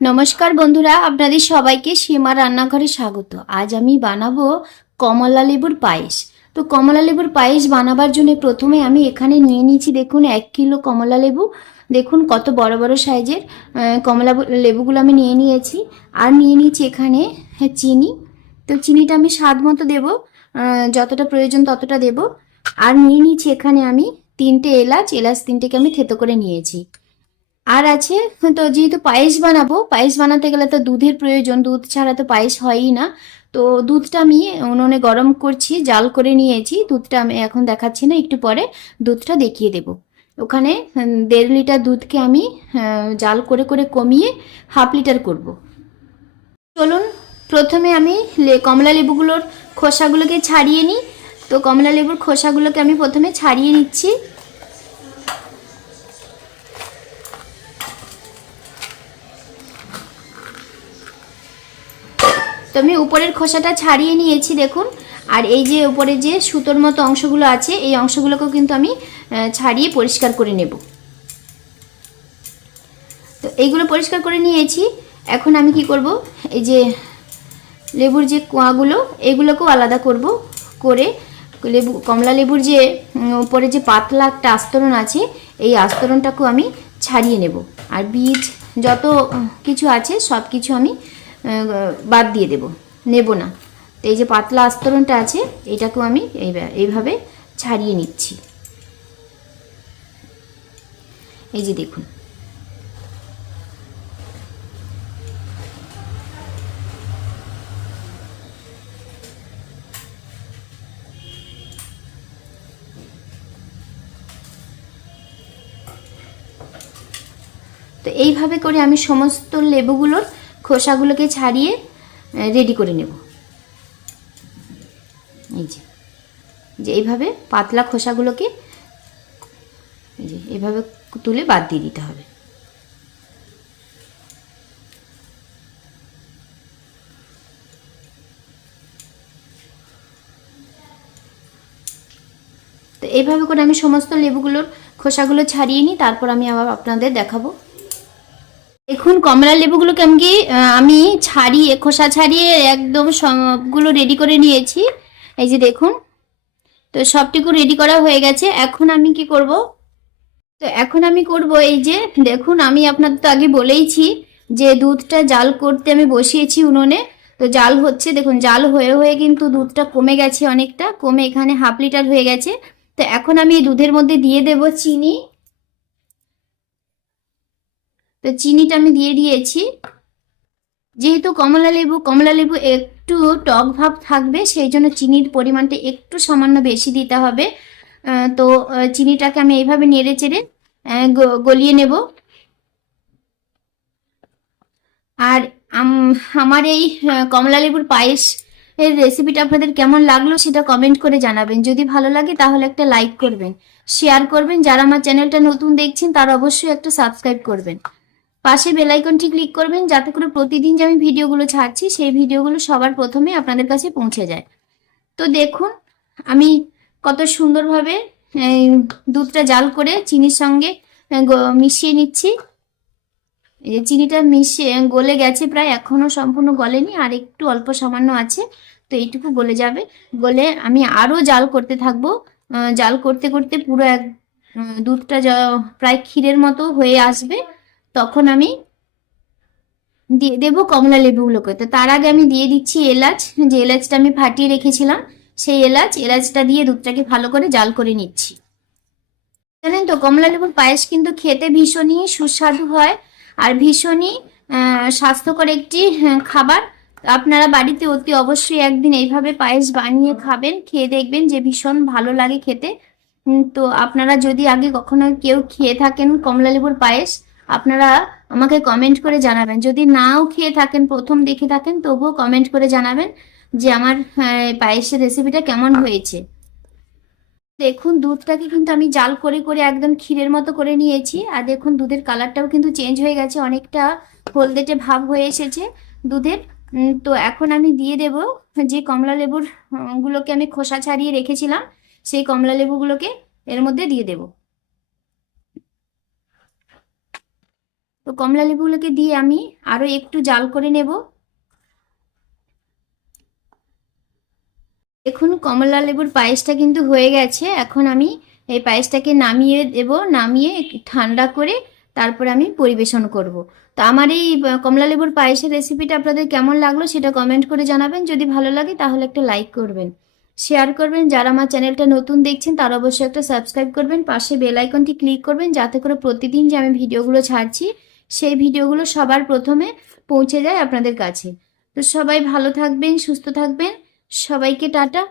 নমস্কার বন্ধুরা আপনাদের সবাইকে সীমা রান্নাঘরে স্বাগত। আজ আমি বানাবো কমলা লেবুর পায়েস। তো কমলা লেবুর পায়েস বানাবার জন্য প্রথমে আমি এখানে নিয়ে নিয়েছি দেখুন এক কিলো কমলা লেবু। দেখুন কত বড় বড় সাইজের কমলা লেবুগুলো আমি নিয়ে নিয়েছি। আর নিয়ে নিয়েছি এখানে হ্যাঁ, চিনি। তো চিনিটা আমি স্বাদ মতো দেবো যতটা প্রয়োজন ততটা দেব। আর নিয়ে নিয়েছি এখানে আমি তিনটে এলাচ এলাচ তিনটেকে আমি থেতো করে নিয়েছি। আর আছে, তো যেহেতু পায়েস বানাবো, পায়েস বানাতে গেলে তো দুধের প্রয়োজন, দুধ ছাড়া তো পায়েস হয়ই না। তো দুধটা আমি উনুনে গরম করছি, জাল করে নিয়েছি, দুধটা আমি এখন দেখাচ্ছি না, একটু পরে দুধটা দেখিয়ে দেব। ওখানে দেড় লিটার দুধকে আমি জাল করে করে কমিয়ে হাফ লিটার করব। চলুন, প্রথমে আমি কমলা লেবুগুলোর খোসাগুলোকে ছাড়িয়ে নিই। তো কমলা লেবুর খোসাগুলোকে আমি প্রথমে ছাড়িয়ে নিচ্ছি। তো আমি উপরের খোসাটা ছাড়িয়ে নিয়েছি, দেখুন। আর এই যে উপরে যে সুতোর মতো অংশগুলো আছে, এই অংশগুলোকেও কিন্তু আমি ছাড়িয়ে পরিষ্কার করে নেব। তো এইগুলো পরিষ্কার করে নিয়েছি। এখন আমি কি করব? এই যে লেবুর যে কোয়াগুলো, এগুলোকেও আলাদা করব করে লেবু, কমলা লেবুর যে উপরে যে পাতলা একটা আস্তরণ আছে, এই আস্তরণটাকেও আমি ছাড়িয়ে নেব। আর বীজ, যত কিছু আছে সব কিছু আমি বাদ দিয়ে দেব। নেব না। তো এই যে পাতলা আস্তরণটা আছে, এটাকেও আমি এইভাবে ছাড়িয়ে নিচ্ছি। এই যে দেখুন। তো এইভাবে করে আমি সমস্ত লেবুগুলোর খোসাগুলোকে ছাড়িয়ে রেডি করে নেব। এই যে যে এইভাবে পাতলা খোসাগুলোকে, এই যে এইভাবে তুলে বাদ দিয়ে দিতে হবে। তো এইভাবে করে আমি সমস্ত লেবুগুলোর খোসাগুলো ছাড়িয়ে নিই, তারপর আমি আবার আপনাদের দেখাবো। দেখুন, কমলা লেবুগুলোকে আমি আমি ছাড়িয়ে, খোসা ছাড়িয়ে একদম সবগুলো রেডি করে নিয়েছি। এই যে দেখুন, তো সবটুকু রেডি করা হয়ে গেছে। এখন আমি কি করব? তো এখন আমি করব এই যে, দেখুন, আমি আপনাদের তো আগে বলেইছি যে দুধটা জাল করতে আমি বসিয়েছি উনুনে। তো জাল হচ্ছে, দেখুন, জাল হয়ে হয়ে কিন্তু দুধটা কমে গেছে অনেকটা, কমে এখানে হাফ লিটার হয়ে গেছে। তো এখন আমি এই দুধের মধ্যে দিয়ে দেব চিনি। তো চিনিটা আমি দিয়ে দিয়েছি। যেহেতু কমলা লেবু কমলা লেবু একটু টক ভাব থাকবে, সেই জন্য চিনির পরিমাণটা একটু সামান্য বেশি দিতে হবে। তো চিনিটাকে আমি এইভাবে নেড়ে চেড়ে গলিয়ে নেব। আর আম- আমার এই কমলা লেবুর পায়েস এর রেসিপিটা আপনাদের কেমন লাগল সেটা কমেন্ট করে জানাবেন। যদি ভালো লাগে তাহলে একটা লাইক করবেন শেয়ার করবেন। যারা আমার চ্যানেলটা নতুন দেখছেন তারা অবশ্যই একটা সাবস্ক্রাইব করবেন। পাশে বেল আইকনটি ক্লিক করবেন যাতে করে প্রতিদিন যে আমি ভিডিওগুলো ছাড়ছি, সেই ভিডিওগুলো সবার প্রথমে আপনাদের কাছে পৌঁছে যায়। তো দেখুন, আমি কত সুন্দরভাবে দুধটা জাল করে চিনির সঙ্গে মিশিয়ে নিচ্ছি। এই চিনিটা মিশিয়ে গলে গেছে প্রায়, এখনও সম্পূর্ণ গলেনি, আর একটু অল্প সামান্য আছে, তো এইটুকু গলে যাবে। গলে আমি আরও জাল করতে থাকব জাল করতে করতে পুরো এক দুধটা প্রায় ক্ষীরের মতো হয়ে আসবে। তখন আমি দিয়ে দেবো কমলা লেবুগুলোকে। তো তার আগে আমি দিয়ে দিচ্ছি এলাচ। যে এলাচটা আমি ফাটিয়ে রেখেছিলাম, সেই এলাচ, এলাচটা দিয়ে দুধটাকে ভালো করে জাল করে নিচ্ছি। জানেন তো, কমলা লেবুর পায়েস কিন্তু খেতে ভীষণই সুস্বাদু হয় আর ভীষণই স্বাস্থ্যকর একটি খাবার। আপনারা বাড়িতে অতি অবশ্যই একদিন এইভাবে পায়েস বানিয়ে খাবেন, খেয়ে দেখবেন যে ভীষণ ভালো লাগে খেতে। তো আপনারা যদি আগে কখনো কেউ খেয়ে থাকেন কমলা লেবুর পায়েস আপনারা আমাকে কমেন্ট করে জানাবেন। যদি নাও খেয়ে থাকেন প্রথম দেখে থাকেন তবুও কমেন্ট করে জানাবেন যে আমার পায়েসের রেসিপিটা কেমন হয়েছে। দেখুন দুধটাকে কিন্তু আমি জাল করে করে একদম ক্ষীরের মতো করে নিয়েছি। আর দেখুন দুধের কালারটাও কিন্তু চেঞ্জ হয়ে গেছে। অনেকটা হলদেটে ভাব হয়ে এসেছে দুধের। তো এখন আমি দিয়ে দেব যে কমলা লেবুর গুলোকে আমি খোসা ছাড়িয়ে রেখেছিলাম সেই কমলা লেবুগুলোকে এর মধ্যে দিয়ে দেব। তো কমলা লেবুগুলোকে দিয়ে আমি আরও একটু জাল করে নেব। দেখুন, কমলা লেবুর পায়েসটা কিন্তু হয়ে গেছে। এখন আমি এই পায়েসটাকে নামিয়ে দেব, নামিয়ে ঠান্ডা করে তারপর আমি পরিবেশন করব। তো আমার এই কমলা লেবুর পায়েসের রেসিপিটা আপনাদের কেমন লাগল সেটা কমেন্ট করে জানাবেন। যদি ভালো লাগে তাহলে একটা লাইক করবেন, শেয়ার করবেন। যারা আমার চ্যানেলটা নতুন দেখছেন তারা অবশ্যই একটা সাবস্ক্রাইব করবেন। পাশে বেল আইকনটি ক্লিক করবেন, যাতে করে প্রতিদিন যে আমি ভিডিওগুলো ছাড়ছি সেই ভিডিওগুলো সবার প্রথমে পৌঁছে যায় আপনাদের কাছে। তো সবাই ভালো থাকবেন, সুস্থ থাকবেন। সবাইকে টাটা।